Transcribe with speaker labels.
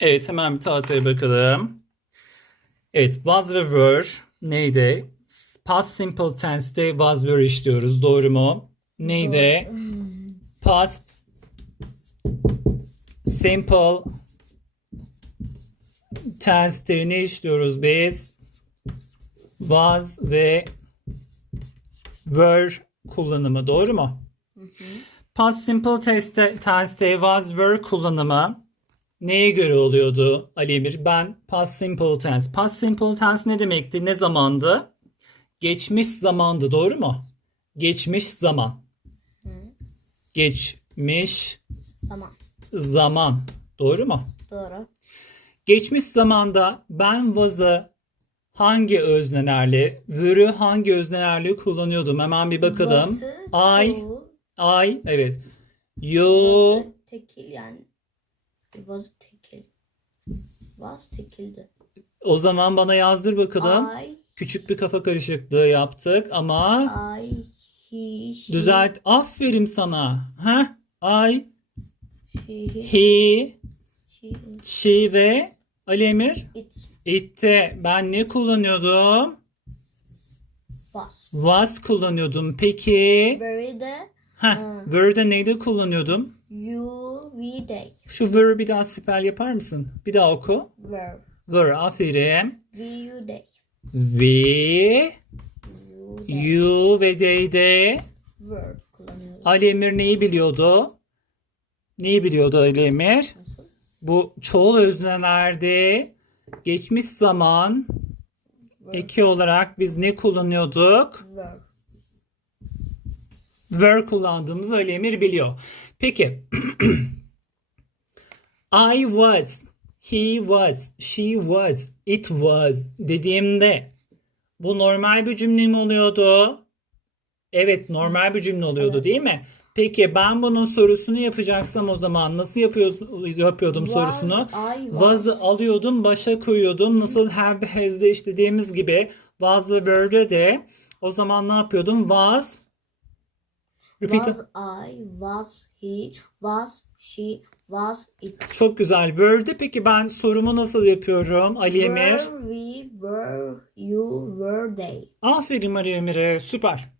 Speaker 1: Evet hemen bir tahtaya bakalım. Evet was ve were neydi? Past simple tense'te was were işliyoruz. Doğru mu? Neydi? Past simple tense'te ne işliyoruz biz? Was ve were kullanımı. Doğru mu? Past simple tense'te, tense'te was were kullanımı neye göre oluyordu Ali Emir? Ben past simple tense. Past simple tense ne demekti? Ne zamandı? Geçmiş zamandı. Doğru mu? Geçmiş zaman. Geçmiş
Speaker 2: Tamam.
Speaker 1: zaman. Doğru mu?
Speaker 2: Doğru.
Speaker 1: Geçmiş zamanda ben was'ı hangi öznelerle, were'ü hangi öznelerle kullanıyordum? Hemen bir bakalım.
Speaker 2: Bası,
Speaker 1: I, I, evet. You,
Speaker 2: tekil yani. Was tekil. Was tekildi.
Speaker 1: o zaman bana yazdır bakalım.
Speaker 2: I,
Speaker 1: Küçük bir kafa karışıklığı yaptık ama
Speaker 2: I, he, she,
Speaker 1: düzelt. Aferin sana. Ha? I,
Speaker 2: she,
Speaker 1: he,
Speaker 2: she,
Speaker 1: she ve Ali Emir.
Speaker 2: it,
Speaker 1: It'te ben ne kullanıyordum?
Speaker 2: was.
Speaker 1: Was kullanıyordum. Peki.
Speaker 2: Very de
Speaker 1: Heh, were'de neyde kullanıyordum?
Speaker 2: you, we, they.
Speaker 1: Şu were bir daha spell yapar mısın? Bir daha oku.
Speaker 2: Were.
Speaker 1: Were aferin.
Speaker 2: We, you, they.
Speaker 1: We,
Speaker 2: You, they.
Speaker 1: you ve they de
Speaker 2: kullanıyoruz.
Speaker 1: Ali Emir neyi biliyordu? Neyi biliyordu Ali Emir?
Speaker 2: Nasıl?
Speaker 1: Bu çoğul öznelerde geçmiş zaman eki olarak biz ne kullanıyorduk?
Speaker 2: Were.
Speaker 1: Were kullandığımızı Ali Emir biliyor. Peki. I was, he was, she was, it was dediğimde bu normal bir cümle mi oluyordu? Evet normal bir cümle oluyordu
Speaker 2: Evet.
Speaker 1: değil mi? Peki ben bunun sorusunu yapacaksam o zaman nasıl yapıyor, yapıyordum
Speaker 2: Was,
Speaker 1: sorusunu?
Speaker 2: I was.
Speaker 1: Was'ı alıyordum, başa koyuyordum. Nasıl have, has'de işlediğimiz gibi was ve were'de de o zaman ne yapıyordum? Was Repeat.
Speaker 2: Was I, was he, was she, was it.
Speaker 1: Çok güzel. Word'de peki ben sorumu nasıl yapıyorum Ali Emir?
Speaker 2: Were we, were you, were they.
Speaker 1: Aferin Ali Emir'e. Süper.